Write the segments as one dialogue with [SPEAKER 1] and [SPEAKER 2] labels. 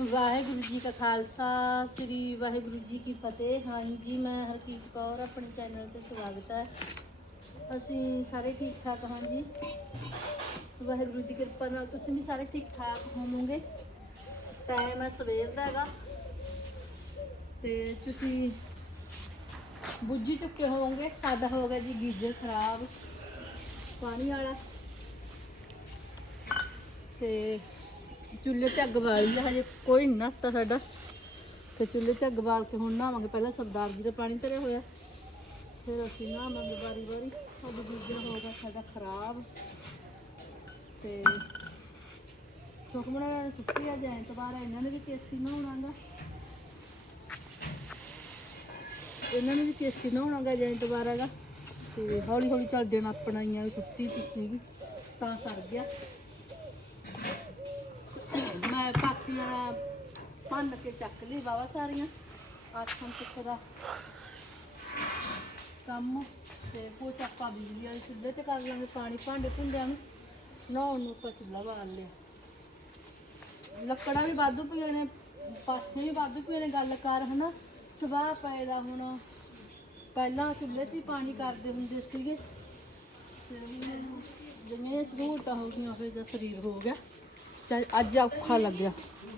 [SPEAKER 1] ਵਾਹਿਗੁਰੂ ਜੀ ਕਾ ਖਾਲਸਾ, ਸ੍ਰੀ ਵਾਹਿਗੁਰੂ ਜੀ ਕੀ ਫਤਿਹ। ਹਾਂਜੀ, ਮੈਂ ਹਰਕੀਤ ਕੌਰ, ਆਪਣੇ ਚੈਨਲ ਤੇ ਸਵਾਗਤ ਹੈ। ਅਸੀਂ ਸਾਰੇ ਠੀਕ ਠਾਕ ਹਾਂ ਜੀ ਵਾਹਿਗੁਰੂ ਦੀ ਕਿਰਪਾ ਨਾਲ ਤੁਸੀਂ ਵੀ ਸਾਰੇ ਠੀਕ ਠਾਕ ਹੋਵੋਗੇ? ਟਾਈਮ ਹੈ ਸਵੇਰ ਦਾ ਹੈਗਾ। ਤੇ ਤੁਸੀਂ ਬੁੱਝੀ ਚੁੱਕੇ ਹੋਵੋਗੇ? ਸਾਡਾ ਹੋ ਗਿਆ ਜੀ ਗੀਜ਼ਰ ਖਰਾਬ, ਪਾਣੀ ਵਾਲਾ। ਤੇ ਚੁੱਲ੍ਹੇ ਤੇ ਅੱਗ ਬਾਲੀ ਆ, ਹਜੇ ਕੋਈ ਨਹੀਂ ਨਾਤਾ ਸਾਡਾ। ਤੇ ਚੁੱਲ੍ਹੇ ਤੇ ਅੱਗ ਬਾਲ ਕੇ ਹੁਣ ਨਹਾਵਾਂਗੇ, ਪਹਿਲਾਂ ਸਰਦਾਰ ਜੀ ਦਾ ਪਾਣੀ ਧਰਿਆ ਹੋਇਆ। ਫਿਰ ਅਸੀਂ ਨਹਾਵਾਂਗੇ ਵਾਰੀ ਵਾਰੀ। ਸਾਡਾ ਦੂਜਾ ਹੋਗਾ ਸਾਡਾ ਖਰਾਬ। ਤੇ ਸੁਖਮਣਾ ਨੇ ਸੁੱਤੀ ਆ ਜਾਏ ਦੁਬਾਰਾ ਇਹਨਾਂ ਨੇ ਵੀ ਕੇਸੀ ਨਹਾਉਣਾਗਾ ਇਹਨਾਂ ਨੇ ਵੀ ਕੇਸੀ ਨਹਾਉਣਾਗਾ ਜਾਏ ਦੁਬਾਰਾ ਦਾ ਤੇ ਹੌਲੀ ਹੌਲੀ ਚੱਲ ਦੇਣਾ, ਆਪਣਾ ਵੀ ਸੁੱਤੀ ਸੀਗੀ ਤਾਂ ਸਰ ਗਿਆ। ਮੈਂ ਪਾਥੀਆਂ ਭੰਨ ਕੇ ਚੱਕ ਲਈ ਬਾਵਾ ਸਾਰੀਆਂ। ਆਥਾਂ ਕਿੱਥੇ ਦਾ ਕੰਮ ਤੇ ਕੁਛ ਆਪਾਂ ਬਿਜਲੀ ਵਾਲੇ ਚੁੱਲ੍ਹੇ ਤੇ ਕਰ ਲਾਂਗੇ, ਪਾਣੀ ਭਾਂਡੇ ਭੁੰਡਿਆਂ ਨੂੰ। ਨਹਾਉਣ ਨੂੰ ਆਪਾਂ ਚੁੱਲ੍ਹਾ ਬਾਲ ਲਿਆ। ਲੱਕੜਾਂ ਵੀ ਵਾਧੂ ਪਈਆਂ ਨੇ, ਪਾਥੀਆਂ ਵੀ ਵਾਧੂ ਪਈਆਂ ਨੇ, ਗੱਲ ਕਰ ਹਨਾ। ਸੁਬਾਹ ਪਏ ਦਾ ਹੁਣ। ਪਹਿਲਾਂ ਚੁੱਲ੍ਹੇ ਤੇ ਹੀ ਪਾਣੀ ਕਰਦੇ ਹੁੰਦੇ ਸੀਗੇ। ਤੇ ਹੁਣ ਜਿਵੇਂ ਸਹੂਲਤਾਂ ਹੋ ਗਈਆਂ, ਫਿਰ ਦਾ ਸਰੀਰ ਹੋ ਗਿਆ। ਚੱਲ ਅੱਜ ਔਖਾ ਲੱਗਿਆ।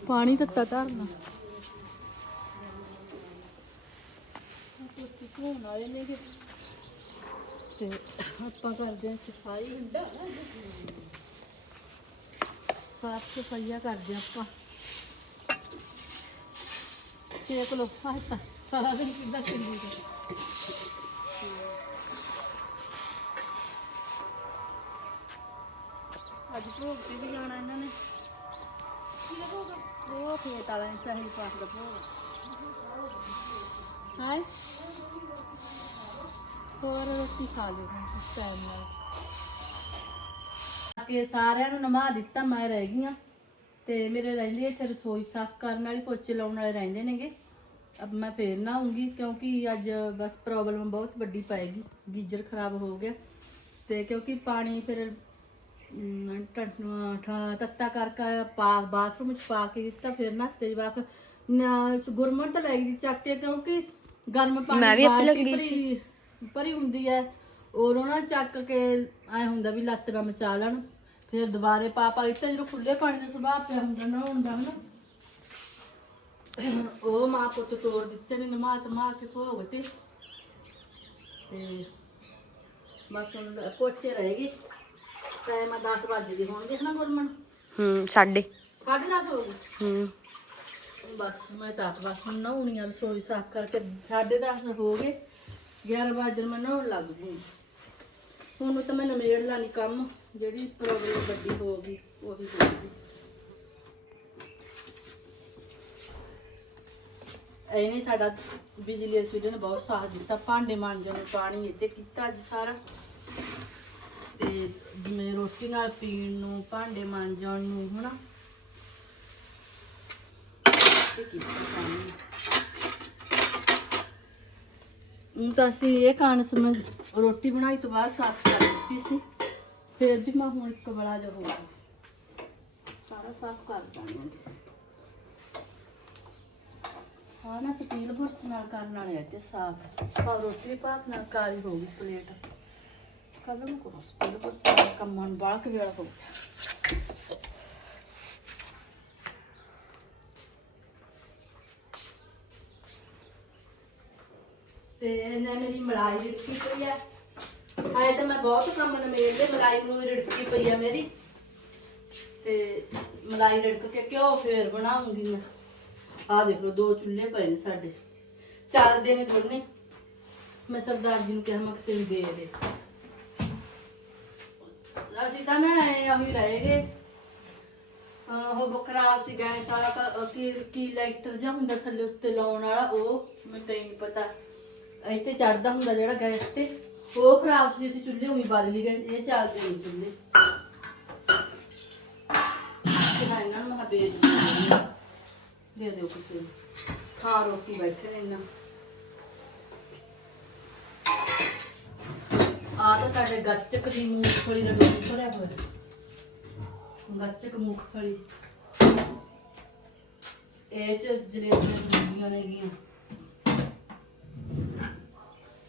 [SPEAKER 1] ਪਾਣੀ ਦਿੱਤਾ ਧਰਨਾ। ਕੁਝ ਧੋਣ ਵਾਲੇ ਨੇ ਗੇ। ਤੇ ਆਪਾਂ ਕਰਦੇ ਹਾਂ ਸਫ਼ਾਈ। ਸਾਫ਼ ਸਫਾਈਆ ਕਰਦੇ ਹਾਂ ਆਪਾਂ। ਦੇਖ ਲੋ ਆਹ ਤਾਂ ਸਾਰਾ ਦਿਨ ਕਿੱਦਾਂ ਚੱਲੀ ਗਿਆ ਉਹ ਖੇਤ ਵਾਲਾ ਨੇ ਸਹੀ ਹੋਰ ਰੋਟੀ ਖਾ ਲਿਓ ਇਸ ਟਾਈਮ ਨਾਲ ਕਿ ਸਾਰਿਆਂ ਨੂੰ ਨਮਾ ਦਿੱਤਾ, ਮੈਂ ਰਹਿ ਗਈ ਗਈਆਂ ਤੇ ਮੇਰੇ ਰਹਿੰਦੀ ਇੱਥੇ ਰਸੋਈ ਸਾਫ਼ ਕਰਨ ਵਾਲੀ, ਪੋਚੇ ਲਾਉਣ ਵਾਲੇ ਰਹਿੰਦੇ ਨੇਗੇ। ਅਬ ਮੈਂ ਫੇਰ ਨਾ ਆਉਂਗੀ ਕਿਉਂਕਿ ਅੱਜ ਬਸ ਪ੍ਰੋਬਲਮ ਬਹੁਤ ਵੱਡੀ ਪਏਗੀ ਗੀਜ਼ਰ ਖਰਾਬ ਹੋ ਗਿਆ। ਤੇ ਕਿਉਂਕਿ ਪਾਣੀ ਫਿਰ ਤੱਤਾ ਕਰ ਕਰ ਪਾ ਬਾਥਰੂਮ ਚ ਪਾ ਕੇ ਦਿੱਤਾ ਫਿਰ ਨਾ ਤੇ ਜਵਾਕ। ਨਾ ਗੁਰਮਨ ਤਾਂ ਲੈ ਗਈ ਚੱਕ ਕੇ ਕਿਉਂਕਿ ਗਰਮ ਪਾਣੀ ਮੈਂ ਵੀ ਭਰੀ ਭਰੀ ਹੁੰਦੀ ਹੈ ਔਰ ਉਹਨਾਂ ਚੱਕ ਕੇ ਐ ਹੁੰਦਾ ਵੀ ਲੱਤ ਨਾ ਮਚਾ ਲੈਣ। ਫਿਰ ਦੁਬਾਰੇ ਪਾ ਪਾ ਦਿੱਤਾ ਜਦੋਂ ਖੁੱਲੇ ਪਾਣੀ ਦਾ ਸੁਭਾਅ ਪਿਆ ਹੁੰਦਾ ਨਾ ਹੁੰਦਾ ਹਨਾ। ਉਹ ਮਾਂ ਪੁੱਤ ਤੋੜ ਦਿੱਤੇ ਨੇ ਨਮਾ ਤਮਾ ਕੇ ਭੋਗ ਤੇ ਤੇ ਬਸ ਹੁਣ ਪੋਚੇ ਰਹੇਗੇ ਟਾਈਮ 10 ਵਜੇ ਹੋਣਗੇ ਹਨਾ ਗੁਰਮਨ?
[SPEAKER 2] ਹੂੰ ਸਾਡੇ
[SPEAKER 1] ਸਾਢੇ ਦਸ ਹੋ ਗਏ?
[SPEAKER 2] ਹੂੰ।
[SPEAKER 1] ਬਸ ਮੈਂ ਤਾਂ ਆਪ ਬਸ ਹੁਣ ਨਹਾਉਣੀ ਆ ਰਸੋਈ ਸਾਫ਼ ਕਰਕੇ ਸਾਢੇ ਦਸ ਹੋ ਗਏ। 11 ਵਜੇ ਮੈਂ ਨਹਾਉਣ ਲੱਗ ਗਈ ਹੁਣ ਤਾਂ ਮੈਂ ਨਮੇੜ ਲਾਣੀ ਕੰਮ ਜਿਹੜੀ ਪ੍ਰੋਬਲਮ ਵੱਡੀ ਹੋ ਗਈ ਉਹ ਵੀ ਹੋ ਗਈ। ਇਹਨੇ ਸਾਡਾ ਬਿਜਲੀ ਨੇ ਬਹੁਤ ਸਾਥ ਦਿੱਤਾ ਭਾਂਡੇ ਮਾਂਜਣ ਨੂੰ ਪਾਣੀ ਇੱਥੇ ਕੀਤਾ ਅੱਜ ਸਾਰਾ। ਤੇ ਜਿਵੇਂ ਰੋਟੀ ਨਾਲ ਪੀਣ ਨੂੰ, ਭਾਂਡੇ ਮਾਂਜਣ ਨੂੰ, ਹਨਾ? ਤੇ ਕੀਤਾ ਪਾਣੀ ਹੁਣ ਤਾਂ ਅਸੀਂ ਇਹ ਕਾਨ ਸਮੇਂ ਰੋਟੀ ਬਣਾਈ ਤੋਂ ਬਾਅਦ ਸਾਫ਼ ਕਰ ਦਿੱਤੀ ਸੀ। ਫਿਰ ਵੀ ਮੈਂ ਹੁਣ ਇੱਕ ਬੜਾ ਜਿਹਾ ਹੋ ਗਿਆ ਸਾਰਾ ਸਾਫ਼ ਕਰ ਦਾਂਗੇ। ਹਾਂ ਨਾ ਸਟੀਲ ਬੁਰਸ਼ ਨਾਲ ਕਰਨ ਵਾਲੇ ਤੇ ਸਾਫ਼। ਪਰ ਰੋਟੀ ਭਾਪ ਨਾਲ ਕਾਲੀ ਹੋ ਗਈ ਪਲੇਟ। ਕੱਲ ਨੂੰ ਕਰੋ ਸਟੀਲ ਬੁਰਸ਼ ਨਾਲ ਕੰਮ ਤੇ ਇਹਨੇ ਮੇਰੀ ਮਲਾਈ ਰਿੜਕੀ ਪਈ ਆ। ਆਏ ਤਾਂ ਮੈਂ ਬਹੁਤ ਕੰਮ ਨਮੇੜ ਮਲਾਈ ਨੂੰ ਰਿੜਕੀ ਪਈ ਆ ਮੇਰੀ। ਤੇ ਮਲਾਈ ਰਿੜਕ ਕੇ ਘਿਓ ਫੇਰ ਬਣਾਉਂਗੀ ਮੈਂ। ਆਹ ਦੇਖ ਲਓ ਦੋ ਚੁੱਲ੍ਹੇ ਪਏ ਨੇ ਸਾਡੇ। ਚੱਲਦੇ ਨੇ ਦੋਨੇ। ਮੈਂ ਸਰਦਾਰ ਜੀ ਨੂੰ ਕਿਹਾ, ਮੈਂ ਦੇ ਦੇ। ਅਸੀਂ ਤਾਂ ਨਾ ਐ ਆਹੀ ਰਹੇਗੇ ਉਹ ਬਕਰਾਵ ਸੀ ਗਏ ਸਾਰਾ ਕ- ਕੀ ਕੀ ਲਾਈਟਰ ਜਿਹਾ ਹੁੰਦਾ ਥੱਲੇ ਉੱਤੇ ਲਾਉਣ ਵਾਲਾ, ਉਹ ਮੈਨੂੰ ਤਾਂ ਹੀ ਨਹੀਂ ਪਤਾ। ਇੱਥੇ ਚੜਦਾ ਹੁੰਦਾ ਜਿਹੜਾ ਗੈਸ ਤੇ, ਉਹ ਖਰਾਬ ਸੀ, ਅਸੀਂ ਚੁੱਲ੍ਹੇ ਉਵੇਂ ਬਾਲ ਲਈ ਗਏ, ਇਹ ਚੱਲਦੇ ਨਹੀਂ ਚੁੱਲ੍ਹੇ। ਤੇ ਮੈਂ ਇਹਨਾਂ ਨੂੰ ਮੈਂ ਕਿਹਾ ਵੇਚ ਦਿੰਦੀ ਹਾਂ। ਦੇ ਦਿਓ ਕਿਸੇ ਨੂੰ। ਖਾ ਰੋਟੀ ਬੈਠੇ ਨੇ ਇਹਨਾਂ। ਸਾਡੇ ਗੱਚਕ ਦੀ ਮੂੰਗਫਲੀ ਦਾ ਡੋਲ ਭਰਿਆ ਹੋਇਆ। ਗੱਚਕ ਮੂੰਗਫਲੀ। ਇਹ ਚ ਜਲੇਬੀਆਂ ਜਲੇਬੀਆਂ ਨੇਗੀਆਂ।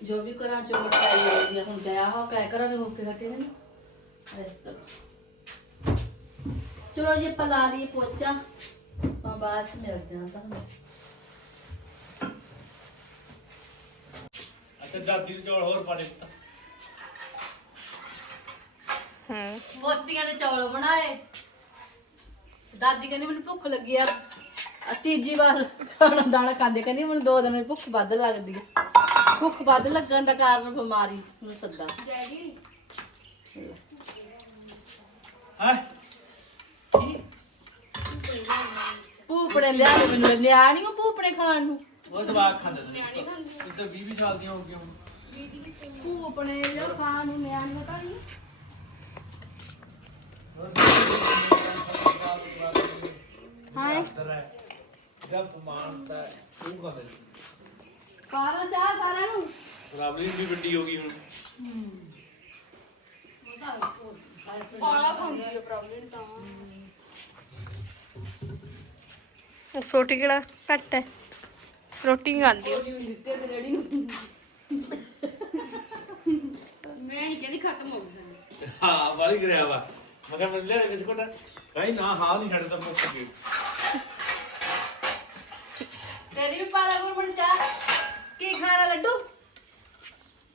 [SPEAKER 1] ਜੋ ਵੀ ਕਰਾਂ ਚੋ ਮਟਾਈ ਹੁੰਦੀ ਹੁਣ ਗਿਆ ਹੋ ਕਹਿ ਕਰਾਂਗੇ ਹੋ ਕੇ ਹਟੇ ਨੇ ਇਸ ਚਲੋ ਜੀ, ਆਪਾਂ ਲਾ ਲਈਏ ਪੋਚਾ। ਆਪਾਂ ਬਾਅਦ ਚ ਮਿਲਦੇ ਹਾਂ ਤੁਹਾਨੂੰ।
[SPEAKER 2] ਅੱਛਾ, ਦਾਦੀ ਦੇ ਚੌਲ ਹੋਰ ਪਾ ਦੇ ਪੁੱਤ।
[SPEAKER 3] ਹਾਂ
[SPEAKER 1] ਮੋਤੀਆਂ ਦੇ ਚੌਲ ਬਣਾਏ। ਦਾਦੀ ਕਹਿੰਦੀ ਮੈਨੂੰ ਭੁੱਖ ਲੱਗੀ ਆ। ਆ ਤੀਜੀ ਵਾਰ ਖਾਣਾ ਦਾਣਾ ਖਾਂਦੇ ਕਹਿੰਦੀ ਮੈਨੂੰ ਦੋ ਦਿਨ ਭੁੱਖ ਵੱਧ ਲੱਗਦੀ ਆ। ਭੁੱਖ ਵੱਧ ਲੱਗਣ ਦਾ ਕਾਰਨ ਬਿਮਾਰੀ ਨੂੰ ਸੱਦਾ।
[SPEAKER 2] ਹੈ?
[SPEAKER 1] ਭੂਪਣੇ ਲਿਆ ਕੇ ਮੈਨੂੰ। ਲਿਆ ਨਹੀਂ ਉਹ ਭੂਪਣੇ ਖਾਣ ਨੂੰ।
[SPEAKER 2] ਉਹ ਜਵਾਕ ਖਾਂਦੇ ਨੇ ਇੱਧਰ 20 20 ਸਾਲ ਦੀਆਂ ਹੋ ਗਈਆਂ ਹੁਣ।
[SPEAKER 1] ਭੂਪਣੇ ਲਿਆ ਖਾਣ ਨੂੰ ਨਿਆਣੀਆਂ ਤਾਂ। ਨਹੀਂ ਹਾਂ।
[SPEAKER 2] ਜਦ ਮਾਨਤਾ ਉਹ ਖਾਂਦੇ ਨੇ।
[SPEAKER 1] ਪਾਰਾ ਚਾਹ ਸਾਰਿਆਂ ਨੂੰ
[SPEAKER 2] ਰਾਬਲੀ ਵੀ ਵੱਡੀ ਹੋ ਗਈ ਹੁਣ।
[SPEAKER 3] ਛੋਟੀ ਕਿਹੜਾ ਘੱਟ ਹੈ? ਰੋਟੀ ਨਹੀਂ ਖਾਂਦੀ। ਉਹ।
[SPEAKER 1] ਦਿੱਤੇ ਤੇ ਰੈਡੀ ਨੂੰ
[SPEAKER 2] ਹਾਂ ਵਾਲੀ ਕਰਿਆ ਵਾ। ਮੈਂ ਕਿਹਾ ਮਿਲ ਲਿਆ ਕਿਸੇ ਕੋਲ ਕਹੀ ਨਾ ਹਾਂ ਨਹੀਂ ਛੱਡਦਾ ਮੁੱਕ ਕੇ
[SPEAKER 1] ਤੇਰੀ ਵੀ ਪਾਰਾ ਗੁਰਮਣ ਚਾਹ ਕੀ ਖਾਣਾ ਲੱਡੂ?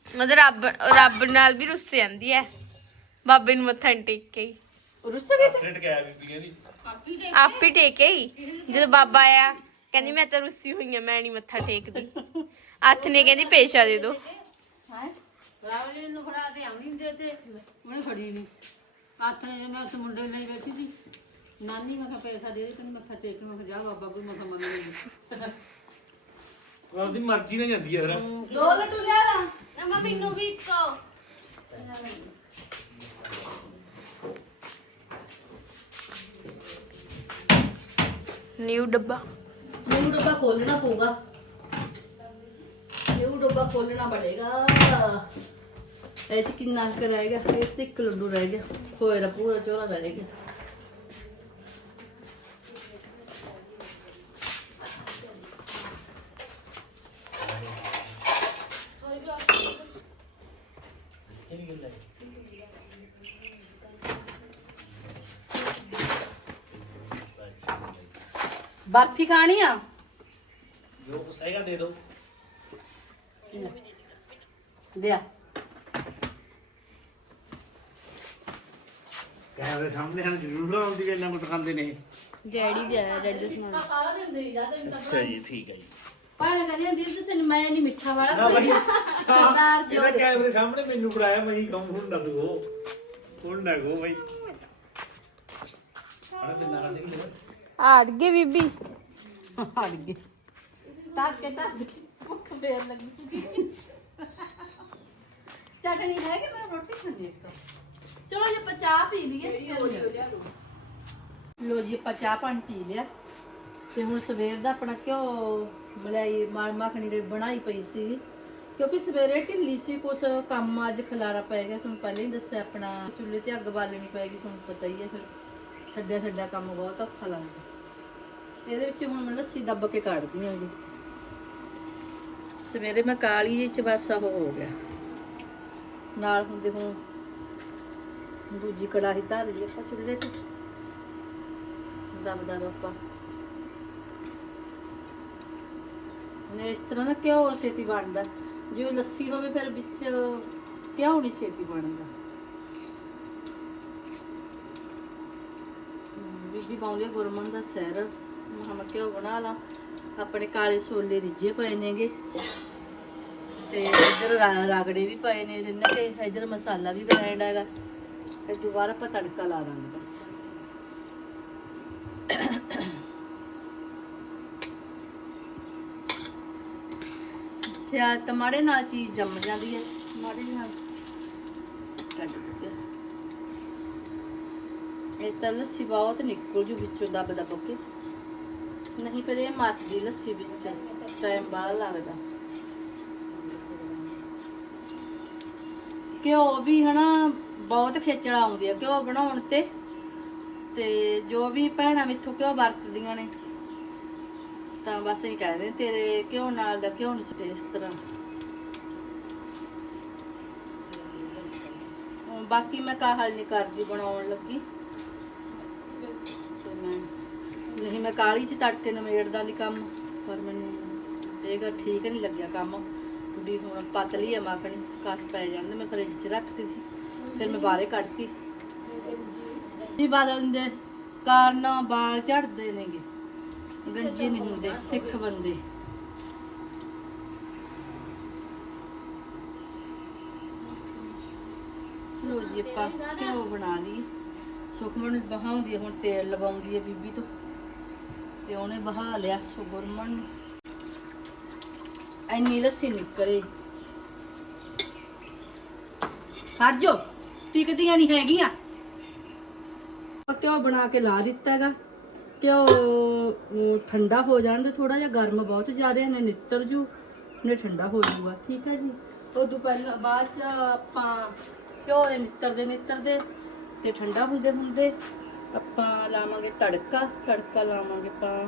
[SPEAKER 3] ਮਤਲਬ ਰੱਬ ਰੱਬ ਨਾਲ ਵੀ ਰੁੱਸ ਜਾਂਦੀ ਹੈ ਬਾਬੇ ਨੂੰ ਮੱਥਾ ਨੀ ਟੇਕ। ਕੇ ਹੀ।
[SPEAKER 1] ਰੁੱਸ ਗਈ
[SPEAKER 2] ਬੀਬੀਆਂ ਦੀ।
[SPEAKER 3] ਆਪ ਹੀ ਟੇਕੇ। ਹੀ। ਜਦੋਂ ਬਾਬਾ ਆਇਆ ਕਹਿੰਦੀ ਮੈਂ ਤਾਂ ਰੁੱਸੀ ਹੋਈ ਆ ਮੈਂ ਨਹੀਂ ਮੱਥਾ ਟੇਕਦੀ। ਹੱਥ ਨੇ ਕਹਿੰਦੀ ਪੇਸ਼ਾ ਦੇ ਦੋ।
[SPEAKER 1] ਹਾਂ?
[SPEAKER 4] ਰਾਵਲੀ ਨੂੰ ਫੜਾ ਤੇ ਆਉਣੀ ਦੇ ਤੇ। ਉਹਨੇ ਫੜੀ ਨਹੀਂ ਹੱਥ ਨੇ ਮੈਂ ਉਸ ਮੁੰਡੇ ਲਈ ਬੈਠੀ ਸੀ। ਨਾਨੀ ਮੈਂ ਕਿਹਾ ਪੈਸਾ ਦੇ ਦੇ ਤੈਨੂੰ ਮੱਥਾ ਟੇਕ ਮੈਂ ਕਿਹਾ ਜਾ ਬਾਬਾ ਕੋਈ ਮੈਂ ਕਿਹਾ ਮੰਨ ਲਈ
[SPEAKER 2] ਉਹਦੀ ਮਰਜ਼ੀ ਨਾਲ ਜਾਂਦੀ ਹੈ ਫਿਰ।
[SPEAKER 1] ਦੋ ਲੱਡੂ ਲਿਆ ਨਾ।
[SPEAKER 4] ਅਮਾ ਮੈਨੂੰ ਵੀ ਕੋ
[SPEAKER 3] ਨਿਊ ਡੱਬਾ।
[SPEAKER 1] ਨਿਊ ਡੱਬਾ ਖੋਲਣਾ ਪਊਗਾ। ਨਿਊ ਡੱਬਾ ਖੋਲਣਾ ਪੜੇਗਾ। ਇਹ ਚ ਕਿੰਨਾ ਕੁ ਰਹਿ ਗਿਆ? ਇਹ ਤੇ ਇੱਕ ਲੱਡੂ ਰਹਿ ਗਿਆ। ਖੋਏ ਦਾ ਪੂਰਾ ਚੋਰਾ ਰਹਿ ਗਿਆ। ਬਰਫੀ ਖਾਣੀ ਆ?
[SPEAKER 2] ਜੋ ਸਹੇਗਾ ਦੇ ਦੋ
[SPEAKER 1] ਦਿਆ
[SPEAKER 2] ਕੈਮਰੇ ਸਾਹਮਣੇ ਹਨ ਜ਼ਰੂਰ ਆਉਂਦੀ ਇੰਨਾ ਕੁਝ ਖਾਂਦੇ ਨੇ
[SPEAKER 3] ਡੈਡੀ ਦੇ ਦਾ ਸਮਾਨ।
[SPEAKER 1] ਸਾਰਾ ਦਿਨ ਦੇ ਜਾ ਤੇ
[SPEAKER 2] ਅੱਛਾ ਜੀ ਠੀਕ ਹੈ ਜੀ।
[SPEAKER 1] ਪਾਣ ਕਹਿੰਦੀ ਹੁੰਦੀ ਸੀ ਤੈਨੂੰ ਮੈਂ ਨਹੀਂ ਮਿੱਠਾ ਵਾਲਾ
[SPEAKER 2] ਬਈ।
[SPEAKER 1] ਸਰਦਾਰ ਜੀ
[SPEAKER 2] ਇਹਦਾ ਕੈਮਰੇ ਸਾਹਮਣੇ ਮੈਨੂੰ ਫੜਾਇਆ ਮੈਂ ਹੀ ਕਹੂੰ ਹੁਣ ਨਾ ਦੋ ਹੁਣ ਨਾ ਗੋ ਬਈ। ਅਰੇ ਤੇ ਨਾਲ ਦੇ
[SPEAKER 3] ਆੜ ਗਏ ਬੀਬੀ।
[SPEAKER 1] ਹਟ ਗਏ। ਤਾਂ ਕੇ ਤਾਂ ਭੁੱਖ ਫੇਰ ਲੱਗੀ। ਚਟਣੀ ਹੈ ਕਿ ਮੈਂ ਰੋਟੀ ਖਾਣੀ ਇੱਕ। ਚਾਹ ਪੀ ਲਈਏ। ਲੋ ਜੀ ਆਪਾਂ ਚਾਹ ਪਾਣੀ ਪੀ ਲਿਆ। ਤੇ ਹੁਣ ਸਵੇਰ ਦਾ ਆਪਣਾ ਘਿਓ ਮਲਾਈ ਮਾਰ ਮੱਖਣੀ ਬਣਾਈ ਪਈ ਸੀ। ਕਿਉਂਕਿ ਸਵੇਰੇ ਢਿੱਲੀ ਸੀ ਕੁਛ ਕੰਮ ਅੱਜ ਖਲਾਰਾ ਪੈ ਗਿਆ। ਤੁਹਾਨੂੰ ਪਹਿਲਾਂ ਹੀ ਦੱਸਿਆ ਆਪਣਾ ਚੁੱਲ੍ਹੇ ਤੇ ਅੱਗ ਬਾਲਣੀ ਪੈਗੀ ਤੁਹਾਨੂੰ ਪਤਾ ਹੀ ਹੈ ਫਿਰ। ਛੱਡਿਆ ਛੱਡਿਆ ਕੰਮ ਬਹੁਤ ਔਖਾ ਲੱਗਦਾ। ਇਹਦੇ ਵਿੱਚ ਹੁਣ ਮੈਂ ਲੱਸੀ ਦੱਬ ਕੇ ਕੱਢਦੀ ਹਾਂ ਜੀ। ਸਵੇਰੇ ਮੈਂ ਕਾਲੀ ਜਿਹੀ ਚ ਬਸ ਉਹ ਹੋ ਗਿਆ। ਨਾਲ ਹੁੰਦੇ ਹੁਣ ਦੂਜੀ ਕੜਾਹੀ ਧਰ ਲਈ, ਆਪਾਂ ਚੁੱਲ੍ਹੇ ਤੇ। ਦਬ ਦਬ ਆਪਾਂ। ਨੇ ਇਸ ਤਰ੍ਹਾਂ ਨਾ ਘਿਓ ਛੇਤੀ ਬਣਦਾ। ਜਿਵੇਂ ਲੱਸੀ ਹੋਵੇ, ਫਿਰ ਵਿੱਚ ਘਿਓ ਨਹੀਂ ਛੇਤੀ ਬਣਦਾ। ਬੀਬੀ ਪਾਉਂਦੀ ਆ ਗੁਰਮਨ ਦਾ ਸੈਰ। ਮੈਂ ਘਿਓ ਬਣਾ ਲਾ। ਆਪਣੇ ਕਾਲੇ ਛੋਲੇ ਰਿੱਝੇ ਪਏ ਨੇਗੇ। ਤੇ ਇੱਧਰ ਰਾ- ਰਾਗੜੇ ਵੀ ਪਏ ਨੇ, ਜਿੰਨਾ ਕਿ ਇੱਧਰ ਮਸਾਲਾ ਵੀ ਗ੍ਰਾਈਂਡ ਹੈਗਾ। ਤੇ ਦੁਬਾਰਾ ਆਪਾਂ ਤੜਕਾ ਲਾ ਦਾਂਗੇ ਬਸ। ਸਿਆਲ ਟਮਾੜੇ ਨਾਲ ਚੀਜ਼ ਜੰਮ ਜਾਂਦੀ ਹੈ। ਟਮਾੜੇ ਨਾਲ। ਕੱਢ ਕੇ ਇਹ ਤਾਂ ਲੱਸੀ ਬਹੁਤ ਨਿਕਲ ਜੂ ਵਿੱਚੋਂ ਦੱਬ ਦਬ ਕੇ। ਨਹੀਂ ਫਿਰ ਇਹ ਮਸਦੀ ਲੱਸੀ ਵਿੱਚ ਟਾਈਮ ਬਾਹਰ ਲੱਗਦਾ। ਘਿਓ ਵੀ ਹਨਾ ਬਹੁਤ ਖੇਚੜਾ ਆਉਂਦੀ ਆ ਘਿਓ ਬਣਾਉਣ ਤੇ। ਤੇ ਜੋ ਵੀ ਭੈਣਾਂ ਮੈਥੋਂ ਘਿਓ ਵਰਤਦੀਆਂ ਨੇ, ਤਾਂ ਬਸ ਇਹ ਕਹਿ ਰਹੇ ਤੇਰੇ ਘਿਓ ਨਾਲ ਦਾ ਘਿਓ ਨਹੀਂ ਸੁੱਟੇ ਇਸ ਤਰ੍ਹਾਂ। ਬਾਕੀ ਮੈਂ ਕਾਹਲ ਨਹੀਂ ਕਰਦੀ ਬਣਾਉਣ ਲੱਗੀ। ਤੇ ਮੈਂ ਨਹੀਂ, ਮੈਂ ਕਾਲੀ ਚ ਤੜਕੇ ਨਵੇੜਦਾ ਦੀ ਕੰਮ, ਪਰ ਮੈਨੂੰ ਇਹਗਾ ਠੀਕ ਨਹੀਂ ਲੱਗਿਆ ਕੰਮ। ਵੀ ਹੁਣ ਪਤਲੀ ਆ ਮੱਖਣੀ ਕਸ ਪੈ ਜਾਂਦੇ, ਮੈਂ ਫਰਿੱਜ 'ਚ ਰੱਖਤੀ ਸੀ। ਫਿਰ ਮੈਂ ਬਾਹਰੇ ਕੱਢਤੀ। ਜੀ ਬਾਦਲ ਦੇ ਕਾਰਨ ਬਾਲ ਝੜਦੇ ਨੇਗੇ। ਗੰਜੇ ਨਹੀਂ ਹੁੰਦੇ, ਸਿੱਖ ਬੰਦੇ। ਲੋ ਜੀ ਆਪਾਂ ਘਿਓ ਬਣਾ ਲਈ ਸੁਖਮਨ ਬਹਾਉਂਦੀ ਹੈ ਹੁਣ ਤੇਲ ਲਵਾਉਂਦੀ ਹੈ ਬੀਬੀ ਤੋਂ। ਤੇ ਉਹਨੇ ਬਹਾ ਲਿਆ ਸੋ ਨੇ। ਐਨੀ ਲੱਸੀ ਨਿਕਲੇ। ਹਟ ਜੋ ਟਿਕਦੀਆਂ ਨਹੀਂ ਹੈਗੀਆਂ। ਘਿਓ ਬਣਾ ਕੇ ਲਾ ਦਿੱਤਾ ਹੈਗਾ। ਘਿਓ ਅਮ, ਠੰਡਾ ਹੋ ਜਾਣ ਦੇ ਥੋੜਾ ਜਿਹਾ ਗਰਮ ਬਹੁਤ ਜ਼ਿਆਦਾ ਨੇ ਨਿੱਤਰ ਜੂ ਨੇ ਠੰਡਾ ਹੋ ਜੂਗਾ। ਠੀਕ ਹੈ ਜੀ। ਉਦੋਂ ਪਹਿਲਾਂ ਬਾਅਦ ਚ ਆਪਾਂ ਘਿਓ ਦੇ ਨਿੱਤਰ ਦੇ ਨਿੱਤਰ ਦੇ ਤੇ ਠੰਡਾ ਹੁੰਦੇ ਹੁੰਦੇ ਆਪਾਂ ਲਾਵਾਂਗੇ ਤੜਕਾ। ਤੜਕਾ ਲਾਵਾਂਗੇ ਆਪਾਂ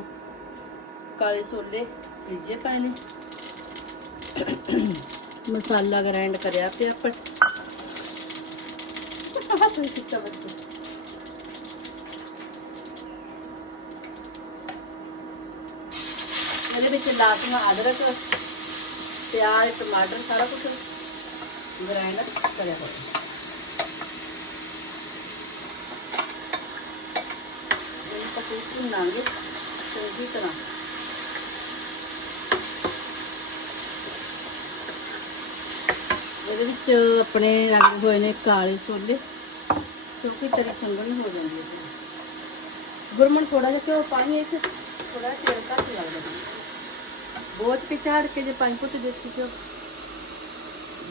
[SPEAKER 1] ਕਾਲੇ ਛੋਲੇ ਭਿੱਜੇ ਪਏ ਨੇ। ਮਸਾਲਾ ਗ੍ਰਾਈਂਡ ਕਰਿਆ ਪਿਆ ਆਪਾਂ। ਹੱਥ ਵਿੱਚ ਸਿੱਟਾ ਬੱਚੇ ਇਹਦੇ ਵਿੱਚ ਲਾਤੀਆਂ ਅਦਰਕ ਪਿਆਜ਼ ਟਮਾਟਰ ਸਾਰਾ ਕੁਝ ਗ੍ਰਾਈਂਡ ਕਰਿਆ ਹੋਇਆ ਇਹ ਤਾਂ ਭੁੰਨਾਂਗੇ ਚੰਗੀ ਤਰ੍ਹਾਂ ਇਹਦੇ ਵਿੱਚ ਆਪਣੇ ਲੱਗੇ ਹੋਏ ਨੇ ਕਾਲੇ ਛੋਲੇ ਕਿਉਂਕਿ ਤੇਰੀ ਸੰਗਣ ਹੋ ਜਾਂਦੀ ਹੈ। ਫਿਰ। ਗੁਰਮਨ ਥੋੜਾ ਜਿਹਾ ਘਿਓ ਪਾਣੀ ਇਹ ਚ ਥੋੜਾ ਜਿਹਾ ਤੇਲ ਘੱਟ ਲੱਗਦਾ ਬਹੁਤ ਕੇ ਝਾੜ ਕੇ ਜੇ ਪੰਜ ਪੁੱਤ ਦੇਸੀ ਘਿਓ।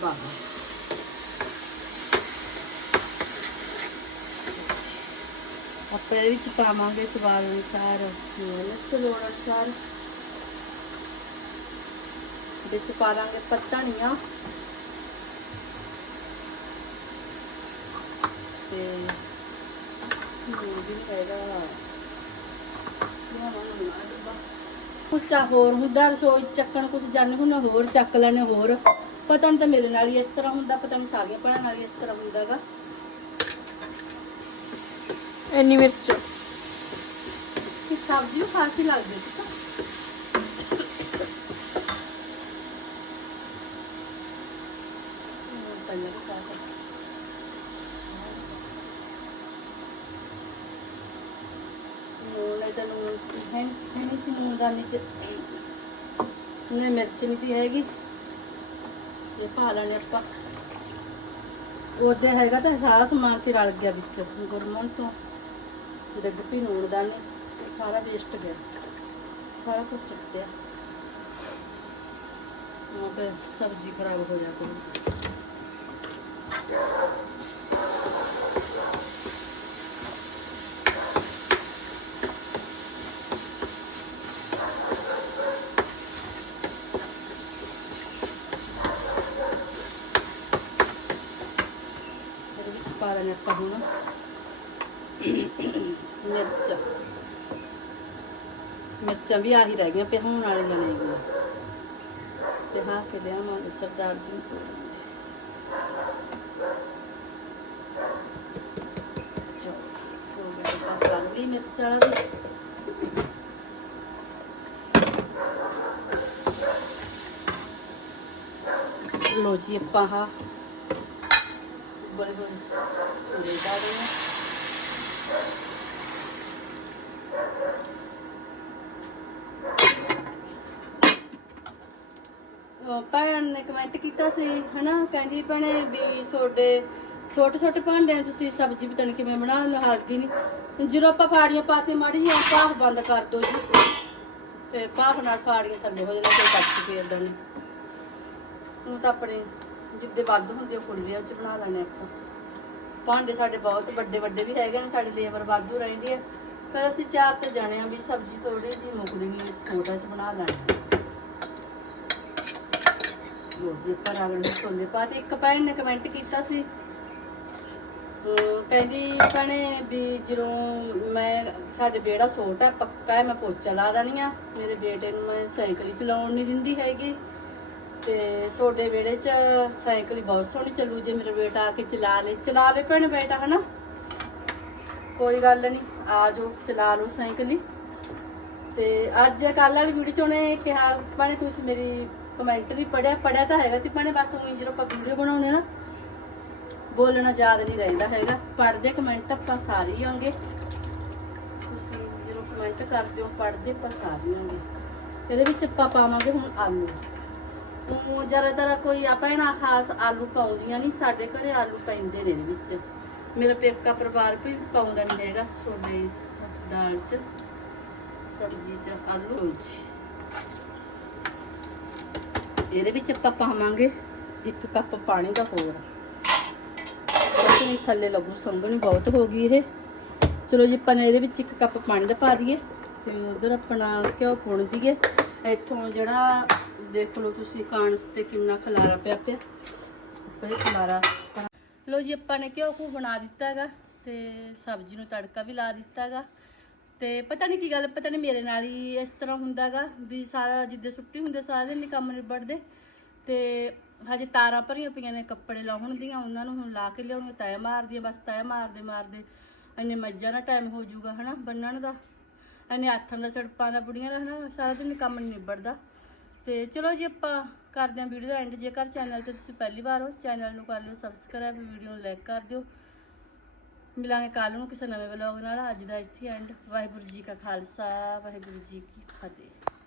[SPEAKER 1] ਵਾਹ ਆਪਾਂ ਇਹਦੇ ਵਿੱਚ ਪਾਵਾਂਗੇ ਸਵਾਦ ਅਨੁਸਾਰ ਮਿਰਚ ਲੋੜ ਅਨੁਸਾਰ। ਵਿੱਚ ਪਾ ਦਾਂਗੇ ਪੱਤਾ ਨੀਆਂ ਤੇ ਹੋਰ ਕੁਛਾ ਹੁੰਦਾ ਰਸੋਈ ਚੱਕਣ ਕੁਝ ਜਾਣੇ ਹੁਣ ਹੋਰ ਚੱਕ ਲੈਣੇ ਹੋਰ। ਪਤਾ ਨਹੀਂ ਤਾਂ ਮੇਰੇ ਨਾਲ ਹੀ ਇਸ ਤਰ੍ਹਾਂ ਹੁੰਦਾ ਪਤਾ ਨਹੀਂ ਸਾਰੀਆਂ ਭੈਣਾਂ ਨਾਲ ਹੀ ਇਸ ਤਰ੍ਹਾਂ ਹੁੰਦਾਗਾ।
[SPEAKER 3] ਇੰਨੀ ਮਿਰਚ।
[SPEAKER 1] ਕਿ ਸਬਜ਼ੀ ਖਾਸੀ ਲੱਗਦੀ ਸੀ ਤਾਂ ਹੋਰ ਪਹਿਲਾਂ ਵੀ ਖਾ ਸਕਦੇ ਨੂਨ ਇਹ ਤਾਂ ਨੂਨ ਸੀ ਨੂਨ ਦਾ ਨੇ ਮਿਰਚ ਨਹੀਂ ਸੀ ਹੈਗੀ। ਇਹ ਪਾ ਲੈਣੇ ਆਪਾਂ। ਉਹਦੇ ਹੈਗਾ ਤਾਂ ਸਾਰਾ ਸਮਾਨ ਤੇ ਰਲ ਗਿਆ ਵਿੱਚ ਗੁਰਮਨ ਤੋਂ। ਡਿੱਗ ਪਈ ਨੂਣ ਸਾਰਾ ਵੇਸਟ ਗਿਆ। ਸਾਰਾ ਕੁਝ ਸੁੱਟਿਆ ਉਹ ਫਿਰ ਸਬਜ਼ੀ ਖਰਾਬ ਹੋ ਜਾ ਕਰੂ ਇਹਦੇ ਵਿੱਚ ਪਾ ਲੈਣੇ ਆਪਾਂ ਹੁਣ ਮਿਰਚ ਮਿਰਚਾਂ ਵੀ ਆਹੀ ਰਹਿ ਗਈਆਂ ਪਿਆ ਹੁਣ ਵਾਲੀਆਂ ਨਹੀਂ ਗਈਆਂ ਤੇ ਹਾਂ ਕੇ ਲਿਆਵਾਂਗੇ ਸਰਦਾਰ ਜੀ ਨੂੰ ਚਲੋ ਭੈਣ ਨੇ ਕਮੈਂਟ ਕੀਤਾ ਸੀ, ਹਨਾ? ਕਹਿੰਦੀ ਭੈਣੇ ਵੀ ਤੁਹਾਡੇ ਛੋਟੇ ਛੋਟੇ ਭਾਂਡਿਆਂ ਤੁਸੀਂ ਸਬਜ਼ੀ ਪਤਾ ਨਹੀਂ ਕਿਵੇਂ ਬਣਾ ਲਓ ਹਲਦੀ ਨਹੀਂ। ਜਦੋਂ ਆਪਾਂ ਫਾੜੀਆਂ ਪਾਤੇ ਮਾੜੀ ਜਿਹੀ ਭਾਫ ਬੰਦ ਕਰ ਦੋ ਜੀ। ਤੇ ਭਾਫ ਨਾਲ ਫਾੜੀਆਂ ਥੱਲੇ ਹੋ ਜਾਂਦੀਆਂ, ਕੋਈ ਕੱਚ ਫੇਰਦਾ ਨਹੀਂ ਹੁਣ ਤਾਂ ਆਪਣੇ ਜਿੱਦੇ ਵੱਧ ਹੁੰਦੇ ਆ ਫੁੱਲਿਆਂ 'ਚ ਬਣਾ ਲੈਣੇ ਆਪਾਂ ਭਾਂਡੇ ਸਾਡੇ ਬਹੁਤ ਵੱਡੇ ਵੱਡੇ ਵੀ ਹੈਗੇ ਨੇ, ਸਾਡੀ ਲੇਬਰ ਵਾਧੂ ਰਹਿੰਦੀ ਹੈ ਫਿਰ ਅਸੀਂ ਚਾਰ ਤੇ ਜਾਣੇ ਆ ਵੀ ਸਬਜ਼ੀ ਥੋੜੀ ਜਿਹੀ ਮੁੱਕਦੀ ਨਹੀਂ ਵਿੱਚ ਛੋਟਾ ਜਿਹਾ ਬਣਾ ਲੈਣਾ। ਲੋ ਜੀ ਪਰ ਆਗਣ ਛੋਲੇ ਪਾਤੇ ਇੱਕ ਭੈਣ ਨੇ ਕਮੈਂਟ ਕੀਤਾ ਸੀ। ਕਹਿੰਦੀ ਭੈਣੇ ਵੀ ਜਦੋਂ ਮੈਂ, ਸਾਡੇ ਬੇੜਾ ਛੋਟਾ, ਪੱਕਾ ਹੈ, ਮੈਂ ਪੋਚਾ ਲਾ ਦੇਣੀ ਆ। ਮੇਰੇ ਬੇਟੇ ਨੂੰ ਮੈਂ ਸਾਈਕਲ ਚਲਾਉਣ ਨਹੀਂ ਦਿੰਦੀ ਹੈਗੀ। ਤੇ ਛੋਟੇ ਵਿਹੜੇ 'ਚ ਸਾਈਕਲ ਹੀ ਬਹੁਤ ਸੋਹਣੀ ਚੱਲੂ, ਜੇ ਮੇਰਾ ਬੇਟਾ ਆ ਕੇ ਚਲਾ ਲੇ ਚਲਾ ਲੇ ਭੈਣੇ ਬੇਟਾ, ਹਨਾ? ਕੋਈ ਗੱਲ ਨਹੀਂ, ਆ ਜਾਓ, ਚਲਾ ਲਓ ਸਾਈਕਲ ਹੀ। ਤੇ ਅੱਜ ਕੱਲ ਵਾਲੀ ਵੀਡੀਓ 'ਚ ਉਹਨੇ ਕਿਹਾ, ਭੈਣੇ ਤੁਸੀਂ ਮੇਰੀ ਕਮੈਂਟ ਨਹੀਂ ਪੜਿਆ ਪੜਿਆ ਤਾਂ ਹੈਗਾ ਤੇ ਭਾਣੇ, ਬਸ ਉਹੀ ਜਦੋਂ ਆਪਾਂ ਵੀਡੀਓ ਬਣਾਉਣੇ ਨਾ, ਬੋਲਣਾ ਯਾਦ ਨਹੀਂ ਰਹਿੰਦਾ ਹੈਗਾ। ਪੜਦੇ ਕਮੈਂਟ ਆਪਾਂ ਸਾਰੇ ਹੀ ਆਉਂਗੇ ਤੁਸੀਂ ਜਦੋਂ ਕਮੈਂਟ ਕਰਦੇ ਹੋ ਪੜਦੇ ਆਪਾਂ ਸਾਰੇ ਹੀ ਆਉਂਗੇ ਇਹਦੇ ਵਿੱਚ ਆਪਾਂ ਪਾਵਾਂਗੇ ਹੁਣ ਆਲੂ। ਉਹ ਜ਼ਿਆਦਾਤਰ ਕੋਈ ਆਪਾਂ ਖਾਸ ਆਲੂ ਪਾਉਂਦੀਆਂ ਨਹੀਂ, ਸਾਡੇ ਘਰੇ ਆਲੂ ਪੈਂਦੇ ਨੇ ਇਹਦੇ ਵਿੱਚ। ਮੇਰਾ ਪੇਕਾ ਪਰਿਵਾਰ ਵੀ ਪਾਉਂਦਾ ਨਹੀਂ ਹੈਗਾ, ਛੋਲੇ ਇਸ ਦਾਲ 'ਚ, ਸਬਜ਼ੀ 'ਚ, ਆਲੂ ਵਿੱਚ। ਇਹਦੇ ਵਿੱਚ ਆਪਾਂ ਪਾਵਾਂਗੇ ਇੱਕ ਕੱਪ ਪਾਣੀ ਦਾ ਹੋਰ। ਕਿਉਂਕਿ ਥੱਲੇ ਲੱਗੂ ਸੰਘਣੀ ਬਹੁਤ ਹੋ ਗਈ ਇਹ। ਚਲੋ ਜੀ, ਆਪਾਂ ਨੇ ਇਹਦੇ ਵਿੱਚ ਇੱਕ ਕੱਪ ਪਾਣੀ ਦਾ ਪਾ ਦਈਏ ਤੇ ਉਧਰ ਆਪਣਾ ਘਿਓ ਪੁਣ ਦਈਏ। ਇੱਥੋਂ ਜਿਹੜਾ ਦੇਖ ਲਓ ਤੁਸੀਂ ਕਾਂਸ ਤੇ ਕਿੰਨਾ ਖਲਾਰਾ ਪਿਆ ਪਿਆ। ਆਪਾਂ ਖਲਾਰਾ। ਪਾ- ਲਓ ਜੀ, ਆਪਾਂ ਨੇ ਘਿਓ ਕੂ ਬਣਾ ਦਿੱਤਾ ਹੈਗਾ ਤੇ ਸਬਜ਼ੀ ਨੂੰ ਤੜਕਾ ਵੀ ਲਾ ਦਿੱਤਾ ਹੈਗਾ। ਤੇ ਪਤਾ ਨਹੀਂ ਕੀ ਗੱਲ, ਪਤਾ ਨਹੀਂ ਮੇਰੇ ਨਾਲ ਹੀ ਇਸ ਤਰ੍ਹਾਂ ਹੁੰਦਾ ਹੁੰਦਾਗਾ ਵੀ ਸਾਰਾ ਜਿੱਦੇ ਛੁੱਟੀ ਹੁੰਦੇ ਸਾਰਾ ਦਿਨ ਨਹੀਂ ਕੰਮ ਨਿਬੜਦੇ। ਤੇ ਹਜੇ ਤਾਰਾਂ ਭਰੀਆਂ ਪਈਆਂ ਨੇ, ਕੱਪੜੇ ਲਾਉਣ ਦੀਆਂ, ਉਹਨਾਂ ਨੂੰ ਹੁਣ ਲਾ ਕੇ ਲਿਆਉਣੀਆਂ ਤੈ ਮਾਰਦੀਆਂ ਬਸ ਤੈ ਮਾਰਦੇ ਮਾਰਦੇ। ਇੰਨੇ ਮੱਝਾਂ ਦਾ ਟਾਈਮ ਹੋ ਜਾਊਗਾ ਹਨਾ ਬੰਨਣ ਦਾ। ਇੰਨੇ ਹੱਥਾਂ ਦਾ, ਸੜਪਾਂ ਦਾ, ਬੁੜੀਆਂ ਦਾ ਹਨਾ, ਸਾਰਾ ਦਿਨ ਕੰਮ ਨਹੀਂ ਨਿਬੜਦਾ। ਤੇ ਚਲੋ ਜੀ ਆਪਾਂ ਕਰਦੇ ਹਾਂ ਵੀਡੀਓ ਦਾ ਐਂਡ ਜੇਕਰ ਚੈਨਲ ਤੇ ਤੁਸੀਂ ਪਹਿਲੀ ਵਾਰ ਹੋ ਚੈਨਲ ਨੂੰ ਕਰ ਲਿਓ ਸਬਸਕ੍ਰਾਈਬ ਵੀਡੀਓ ਨੂੰ ਲਾਈਕ ਕਰ ਦਿਓ। ਮਿਲਾਂਗੇ ਕੱਲ ਨੂੰ ਕਿਸੇ ਨਵੇਂ ਵਲੌਗ ਨਾਲ। ਅੱਜ ਦਾ ਇੱਥੇ ਐਂਡ ਵਾਹਿਗੁਰੂ ਜੀ ਕਾ ਖਾਲਸਾ, ਵਾਹਿਗੁਰੂ ਜੀ ਕੀ ਫਤਿਹ।